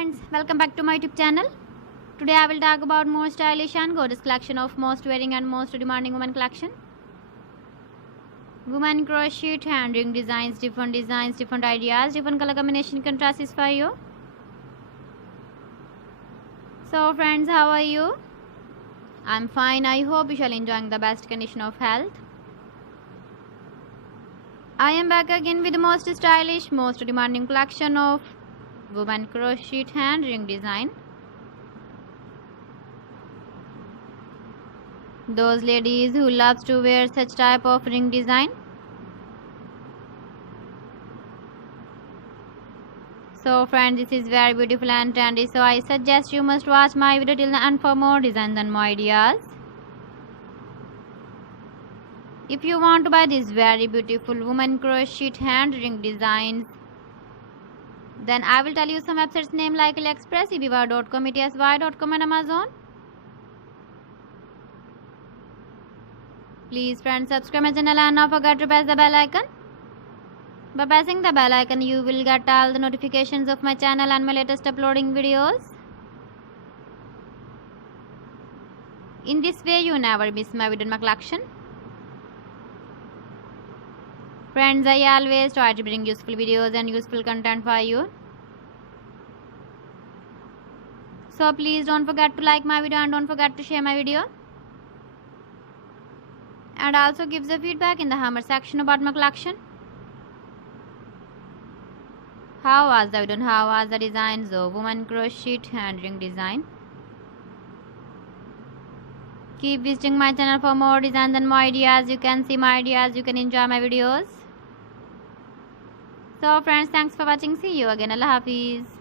friends, welcome back to my YouTube channel. Today I will talk about more stylish and gorgeous collection of most wearing and most demanding women collection. Women crochet hand ring designs, different ideas, different color combination contrasts for you. So friends, how are you? I'm fine. I hope you shall enjoying the best condition of health. I am back again with the most stylish, most demanding collection of women crochet hand ring design. Those ladies who loves to wear such type of ring design. So friends, this is very beautiful and trendy, so I suggest you must watch my video till the end for more designs and more ideas. If you want to buy these very beautiful women crochet hand ring designs, then I will tell you some websites name like AliExpress, eBay.com, ETSY.com and Amazon. Please friends, subscribe my channel and not forget to press the bell icon. By pressing the bell icon, you will get all the notifications of my channel and my latest uploading videos. In this way, you never miss my video in my collection. Friends, I always try to bring useful videos and useful content for you. So please don't forget to like my video and don't forget to share my video. And also give the feedback in the comment section about my collection. How was the video and how was the designs of women crochet hand ring design? Keep visiting my channel for more designs and more ideas. You can see my ideas, you can enjoy my videos. So friends, thanks for watching. See you again. Allah Hafiz.